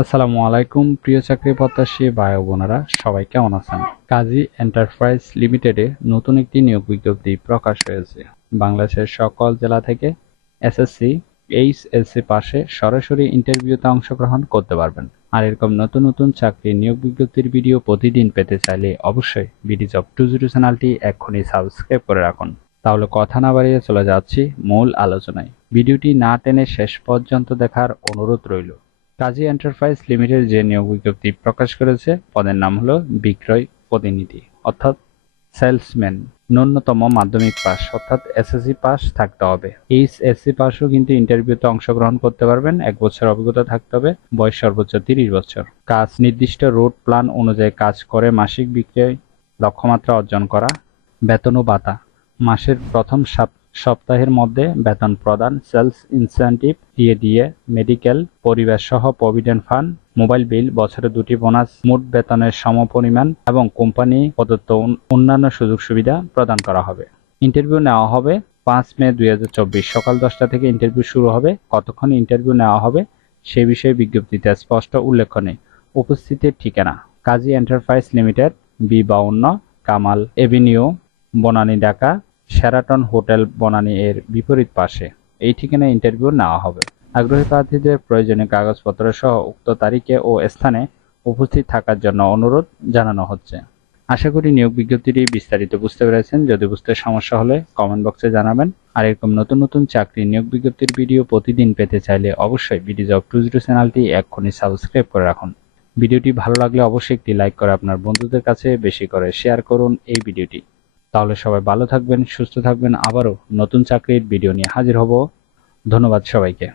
আসসালামু আলাইকুম প্রিয় চাকরি প্রত্যাশী ভাই ও বোনেরা, সবাই কেমন আছেন? কাজী এন্টারপ্রাইজ লিমিটেডে নতুন একটি নিয়োগ বিজ্ঞপ্তি প্রকাশ হয়েছে। বাংলাদেশের সকল জেলা থেকে এসএসসি, এইচএসসি পাশে সরাসরি ইন্টারভিউতে অংশগ্রহণ করতে পারবেন। আর এরকম নতুন নতুন চাকরি নিয়োগ বিজ্ঞপ্তির ভিডিও প্রতিদিন পেতে চাইলে অবশ্যই বিডি জব 202 চ্যানেলটি এক্ষুনি সাবস্ক্রাইব করে রাখুন। তাহলে কথা না বাড়িয়ে চলে যাচ্ছি মূল আলোচনায়। ভিডিওটি না টেনে শেষ পর্যন্ত দেখার অনুরোধ রইল। কাজী এন্টারপ্রাইজ লিমিটেড যে নিয়োগ বিজ্ঞপ্তি প্রকাশ করেছে, পদের নাম হলো বিক্রয় প্রতিনিধি অর্থাৎ সেলসম্যান। ন্যূনতম মাধ্যমিক পাস অর্থাৎ এসএসসি পাস থাকতে হবে। এইচএসসি পাসও কিন্তু ইন্টারভিউতে অংশগ্রহণ করতে পারবেন। 1 বছর অভিজ্ঞতা থাকতে হবে, বয়স সর্বোচ্চ 30 বছর। কাজ নির্দিষ্ট রুট প্ল্যান অনুযায়ী কাজ করে মাসিক বিক্রয় লক্ষ্যমাত্রা অর্জন করা। বেতন ও ভাতা মাসের প্রথম সপ্তাহের মধ্যে বেতন প্রদান, সেলস ইনসেনটিভ দিয়ে মেডিকেল, পরিবার সহ প্রভিডেন্ট ফান্ড, মোবাইল বিল, বছরে 2টি বোনাস, মোট বেতনের সমপরিমাণ এবং কোম্পানি প্রদত্ত অন্যান্য সুযোগ সুবিধা প্রদান করা হবে। ইন্টারভিউ নেওয়া হবে 5 মে 2024 সকাল 10টা থেকে ইন্টারভিউ শুরু হবে। কতক্ষণ ইন্টারভিউ নেওয়া হবে সে বিষয়ে বিজ্ঞপ্তিতে স্পষ্ট উল্লেখ নেই। উপস্থিতির ঠিকানা Kazi enterprise limited, B52, Kamal avenue, Banani, Dhaka, Sheraton hotel Banani এর বিপরীত পাশে। এই ঠিকানায় ইন্টারভিউ নেওয়া হবে। আগ্রহী প্রার্থীদের প্রয়োজনীয় কাগজপত্র সহ উক্ত তারিখে ও স্থানে উপস্থিত থাকার জন্য অনুরোধ জানানো হচ্ছে। আশা করি নিয়োগ বিজ্ঞপ্তিটি বিস্তারিত বুঝতে পেরেছেন। যদি বুঝতে সমস্যা হলে কমেন্ট বক্সে জানাবেন। আর এরকম নতুন নতুন চাকরি নিয়োগ বিজ্ঞপ্তির ভিডিও প্রতিদিন পেতে চাইলে অবশ্যই বিডি জব 202 চ্যানেলটি এক্ষুনি সাবস্ক্রাইব করে রাখুন। ভিডিওটি ভালো লাগলে অবশ্যই একটি লাইক করে আপনার বন্ধুদের কাছে বেশি করে শেয়ার করুন এই ভিডিওটি। তাহলে সবাই ভালো থাকবেন, সুস্থ থাকবেন। আবারও নতুন চাকরির ভিডিও নিয়ে হাজির হব। ধন্যবাদ সবাইকে।